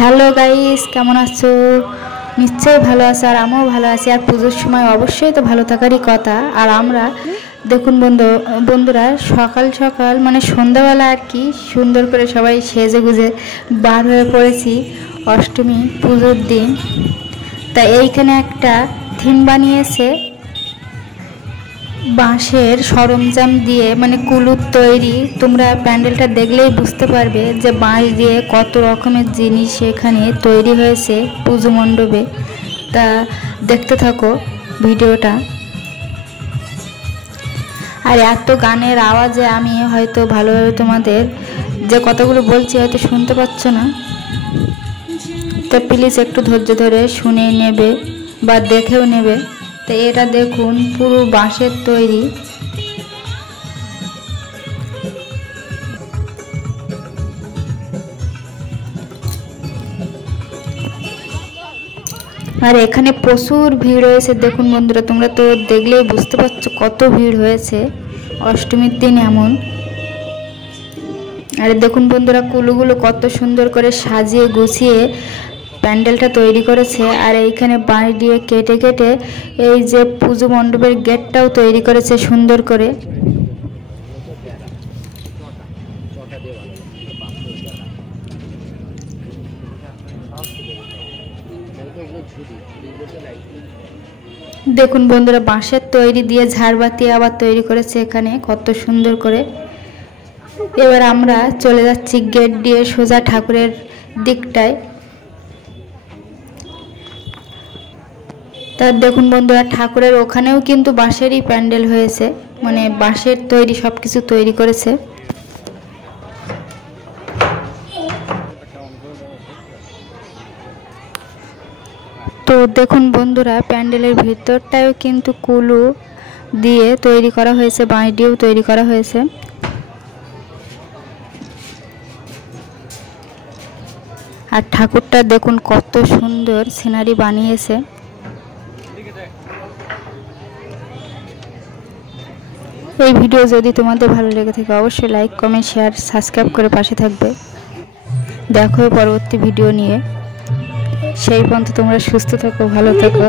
Hello guys, কেমন আছো? নিশ্চয়ই ভালো আছো, আর আমিও ভালো আছি। আর পুজোর সময় অবশ্যই তো ভালো থাকারই কথা। আর আমরা দেখুন বন্ধুরা, সকাল সকাল মানে সন্ধ্যাবেলা আর কি সুন্দর করে সবাই সেজে গুজে বার হয়ে পড়েছি অষ্টমী পুজোর দিন। তা এইখানে একটা থিম বানিয়েছে বাঁশের সরঞ্জাম দিয়ে, মানে কুলুপ তৈরি। তোমরা প্যান্ডেলটা দেখলেই বুঝতে পারবে যে বাঁশ দিয়ে কত রকমের জিনিস এখানে তৈরি হয়েছে পুজো মণ্ডপে। তা দেখতে থাকো ভিডিওটা। আর এত গানের আওয়াজে আমি হয়তো ভালোভাবে তোমাদের যে কথাগুলো বলছি হয়তো শুনতে পাচ্ছ না, তো প্লিজ একটু ধৈর্য ধরে শুনে নেবে বা দেখেও নেবে। তো এটা দেখুন পুরো বাঁশের তৈরি। আর এখানে প্রচুর ভিড় হয়েছে দেখুন বন্ধুরা, তোমরা তো দেখলেই বুঝতে পারছো কত ভিড় হয়েছে অষ্টমীর দিন এমন। আর দেখুন বন্ধুরা, কুলুগুলো কত সুন্দর করে সাজিয়ে গুছিয়ে প্যান্ডেলটা তৈরি করেছে। আর এইখানে বাঁশ দিয়ে কেটে কেটে এই যে পুজো মণ্ডপের গেটটাও তৈরি করেছে সুন্দর করে। দেখুন বন্ধুরা, বাঁশের তৈরি দিয়ে ঝাড়বাতি আবার তৈরি করেছে এখানে কত সুন্দর করে। এবার আমরা চলে যাচ্ছি গেট দিয়ে সোজা ঠাকুরের দিকটায়। তা দেখুন বন্ধুরা, ঠাকুরের ওখানেও কিন্তু বাঁশেরই প্যান্ডেল হয়েছে, মানে বাঁশের তৈরি সব কিছু তৈরি করেছে। তো দেখুন বন্ধুরা, প্যান্ডেলের ভিতরটাও কিন্তু কুলু দিয়ে তৈরি করা হয়েছে, বাঁশ দিয়েও তৈরি করা হয়েছে। আর ঠাকুরটা দেখুন কত সুন্দর সিনারি বানিয়েছে। এই ভিডিও যদি তোমাদের ভালো লেগে থাকে অবশ্যই লাইক কমেন্ট শেয়ার সাবস্ক্রাইব করে পাশে থাকবে। দেখো পরবর্তী ভিডিও নিয়ে। সেই পর্যন্ত তোমরা সুস্থ থাকো, ভালো থাকো।